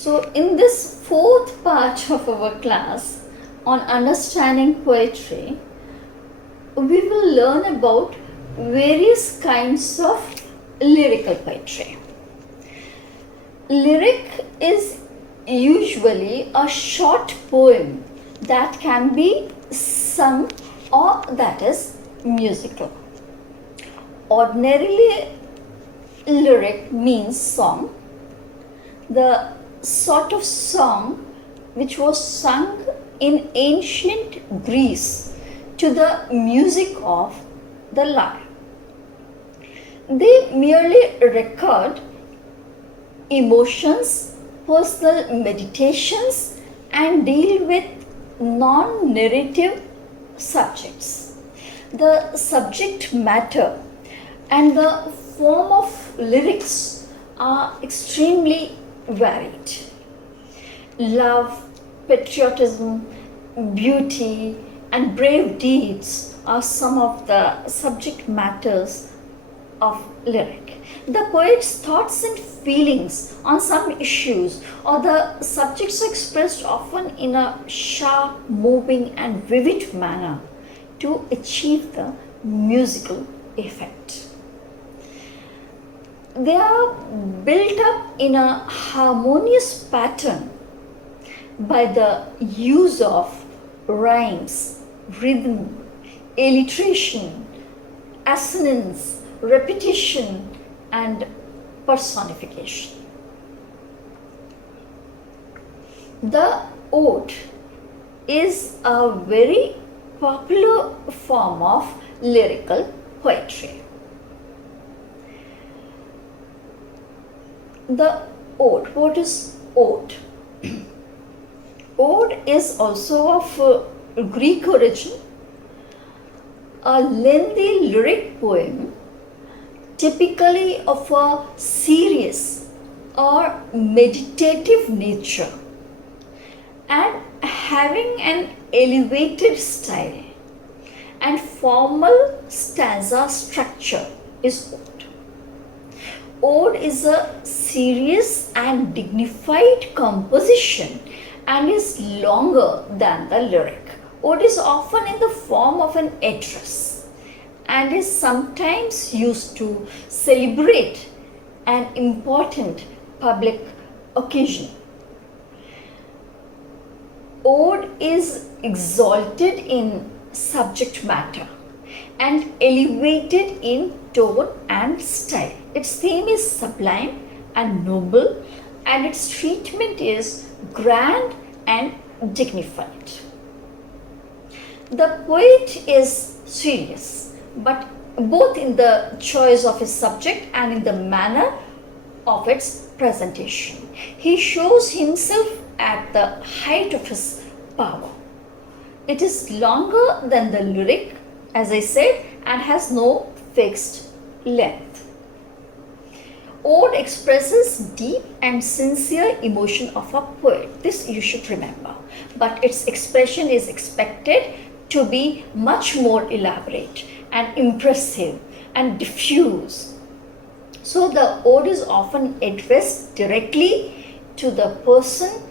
So, in this fourth part of our class on understanding poetry, we will learn about various kinds of lyrical poetry. Lyric is usually a short poem that can be sung or that is musical. Ordinarily, lyric means song, the sort of song which was sung in ancient Greece to the music of the lyre. They merely record emotions, personal meditations, and deal with non-narrative subjects. The subject matter and the form of lyrics are extremely varied. Love, patriotism, beauty, and brave deeds are some of the subject matters of lyric. The poet's thoughts and feelings on some issues or the subjects are expressed often in a sharp, moving, and vivid manner to achieve the musical effect. They are built up in a harmonious pattern by the use of rhymes, rhythm, alliteration, assonance, repetition, and personification. The ode is a very popular form of lyrical poetry. The ode. What is ode? Ode is also of Greek origin, a lengthy lyric poem, typically of a serious or meditative nature and having an elevated style and formal stanza structure is ode. Ode is a serious and dignified composition and is longer than the lyric. Ode is often in the form of an address and is sometimes used to celebrate an important public occasion. Ode is exalted in subject matter and elevated in tone and style. Its theme is sublime and noble, and its treatment is grand and dignified. The poet is serious, but both in the choice of his subject and in the manner of its presentation. He shows himself at the height of his power. It is longer than the lyric, as I said, and has no fixed length. Ode expresses deep and sincere emotion of a poet. This you should remember. But its expression is expected to be much more elaborate and impressive and diffuse. So the ode is often addressed directly to the person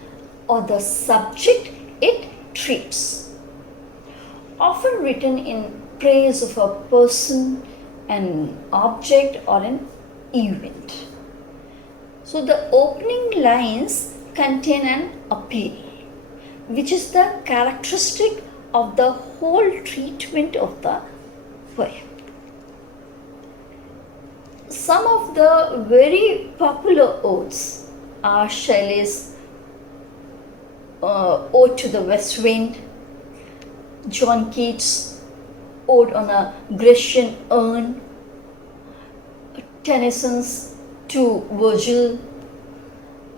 or the subject it treats. Often written in praise of a person, an object, or an event. So the opening lines contain an appeal, which is the characteristic of the whole treatment of the poem. Some of the very popular odes are Shelley's Ode to the West Wind, John Keats' Ode on a Grecian Urn, Tennyson's To Virgil,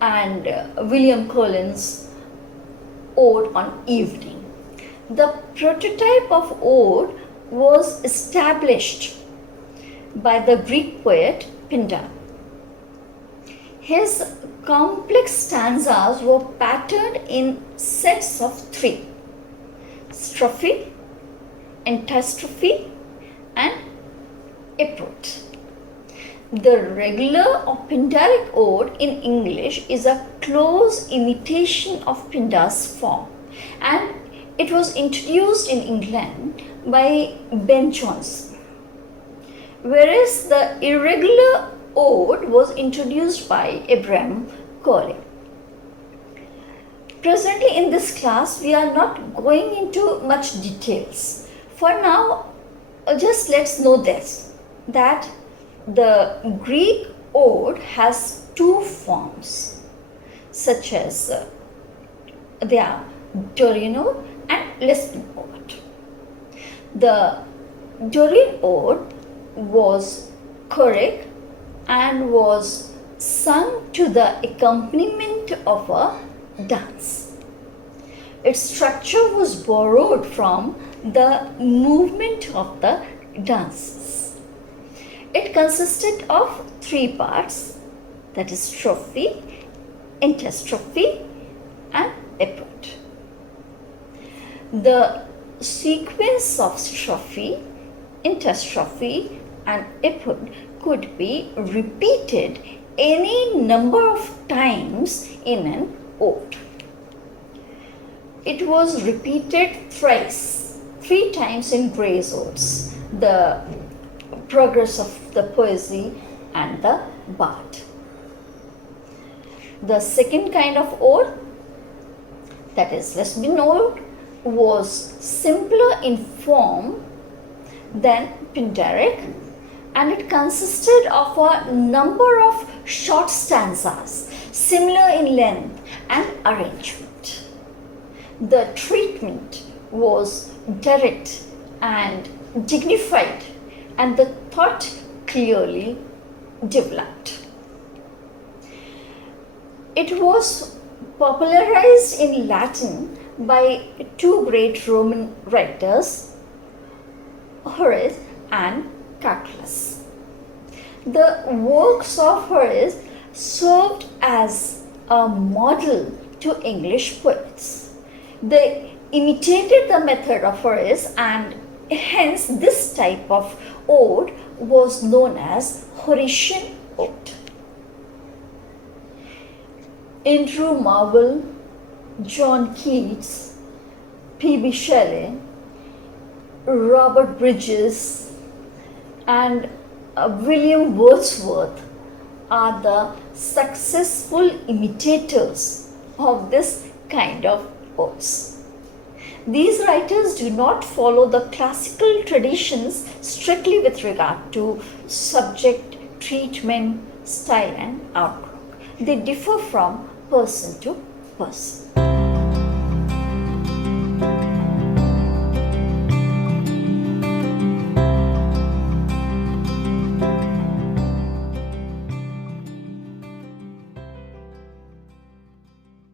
and William Collins' Ode on Evening. The prototype of ode was established by the Greek poet Pindar. His complex stanzas were patterned in sets of three: strophe, antistrophe, and epitaph. The regular or Pindaric ode in English is a close imitation of Pindar's form, and it was introduced in England by Ben Jonson, whereas the irregular ode was introduced by Abraham Corey. Presently in this class we are not going into much details. For now, just let's know this, that the Greek ode has two forms, such as they are Dorian ode and Lesbian ode. The Dorian ode was choric and was sung to the accompaniment of a dance. Its structure was borrowed from the movement of the dances. It consisted of three parts, that is strophe, interstrophe and epode. The sequence of strophe, interstrophe and epode could be repeated any number of times in an ode. It was repeated thrice, 3 times in Gray's odes, the Progress of the Poesy and the Bard. The second kind of ode, that is Lesbian ode, was simpler in form than Pindaric, and it consisted of a number of short stanzas, similar in length and arrangement. The treatment was direct and dignified, and the thought clearly developed. It was popularized in Latin by 2 great Roman writers, Horace and Catullus. The works of Horace served as a model to English poets. They imitated the method of Horace, and hence this type of ode was known as Horatian ode. Andrew Marvell, John Keats, P.B. Shelley, Robert Bridges and William Wordsworth are the successful imitators of this kind of odes. These writers do not follow the classical traditions strictly with regard to subject, treatment, style and outlook. They differ from person to person.